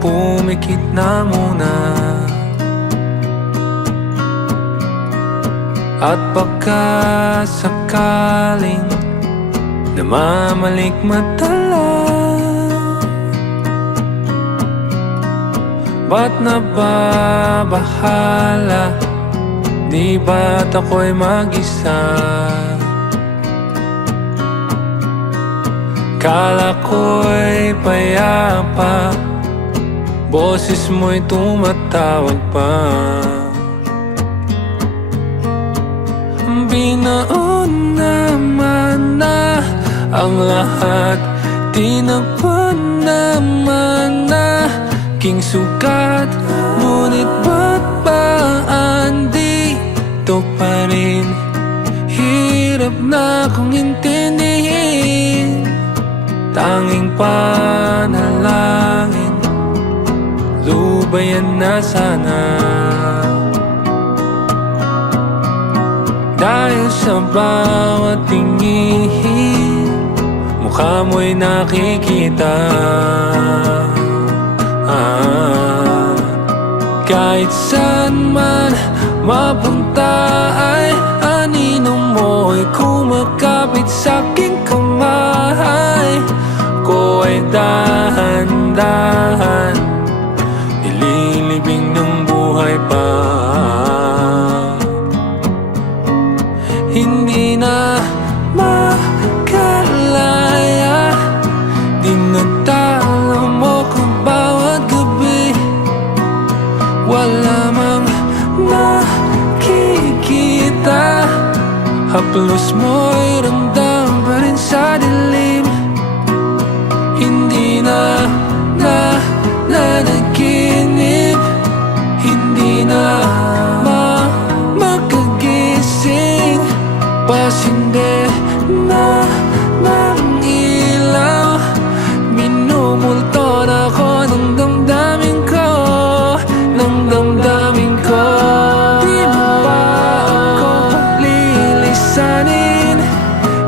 pumikit na muna. At baka sakaling namamalikmata, ba't nababahala? Di ba't ako'y mag-isa? Kala ko'y payapa, boses mo'y tumatawag pa. Binaon naman na ang lahat, tinapon naman na king sugat. Ngunit ba't ba andito pa rin? Hirap na kong intindihin. Tanging panalangin, lubayan na sana. Dahil sa bawat tingin, mukha mo'y nakikita. Kahit saan man mapunta ay anino mo'y kumakapit sa'king kamay ko ay dahan-dahan nililibing ng buhay pa. Hindi na makalaya, dinadala mo ko bawat gabi. Wala mang nakikita, haplos mo'y ramdam pa rin sa dilim. Hindi na nanaginip, hindi na makagising. Pasinde na ng ilaw, minumulto na ako ng damdamin ko, ng damdamin ko. Di mo ba ako lilisanin?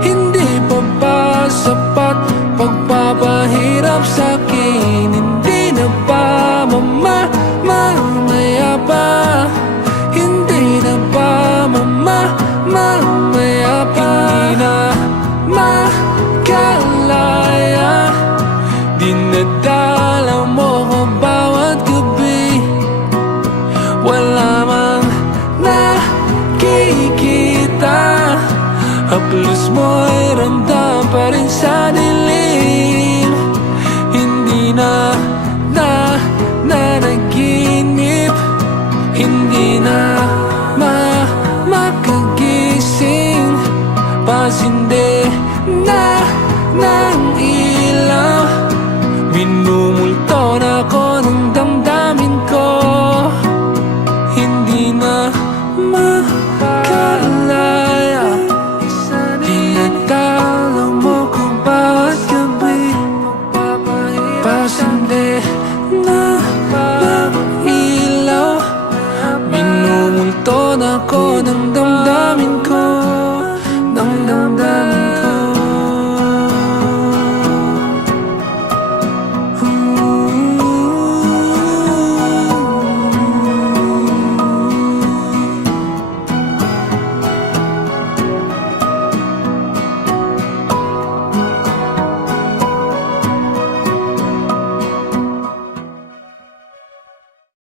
Hindi pa ba sapat pagpapahirap sa'kin? Hindi na ba mamaya pa? Hindi na ba mamaya pa? Hindi na makalaya, dinadala mo ko bawat gabi. Wala mang nakikita, haplos mo'y ramdam pa rin sa dilim. Hindi na nanaginip, hindi na makagising. Pasinde na ng